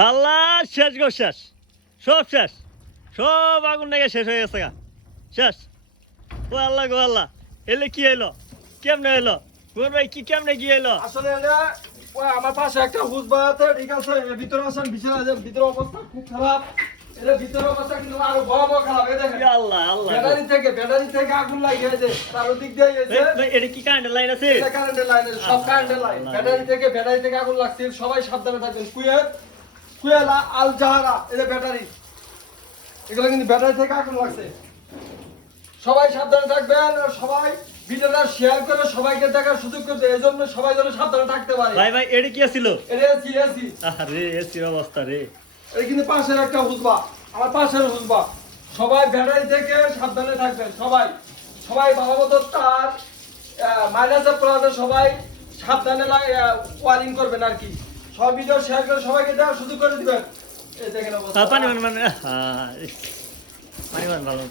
আল্লাহ শেষ গো শেষ সব শেষ সব আগুন লেগে শেষ হয়ে গেছে গা শেষ ও আল্লাহ গো আল্লাহ এলে কি এলো কেমনে এলো কোন ভাই কি কেমনে কি এলো আসলে এটা ওই আমার পাশে একটা হুজবা আছে ঠিক আছে এর ভিতরে আছেন বিছানার ভিতরে অবস্থা খুব খারাপ এর ভিতরে অবস্থা কিন্তু আরো ভয়াবহ খারাপ এই দেখেন ইয়া আল্লাহ আল্লাহ গো। ব্যাটারি থেকে আগুন লাগিয়েছে তার দিক দিয়ে গেছে ভাই এটা কি কারেন্টের লাইন আছে এটা কারেন্টের লাইন সব কারেন্টের লাইন ব্যাটারি থেকে আগুন লাগছে সবাই সাবধানে থাকবেন কুয়েলা আল জাহারা এটা ব্যাটারি এগুলো কিন্তু ব্যাটারি থেকে আগুন লাগছে সবাই সাবধানে থাকবেন আর সবাই ভিডিওটা শেয়ার করে সবাইকে দেখার সুযোগ করতে এজন্য সবাই যেন সাবধানে থাকতে পারে ভাই ভাই এটা কি ছিল এটা এসি আরে এসির অবস্থা রে এই কিন্তু পাশের একটা হুজবা আমার পাশের হুজবা সবাই ব্যাটারি থেকে সাবধানে থাকবেন সবাই ভালো মতো তার মাইনাসে পড়াতে সবাই সাবধানে ওয়ারিং করবেন আর কি সব ভিডিও শেয়ার করে সবাইকে দেওয়ার সুযোগ করে দিবেন এই দেখেন অবস্থা পানি পানি মানে পানি পানি ভালো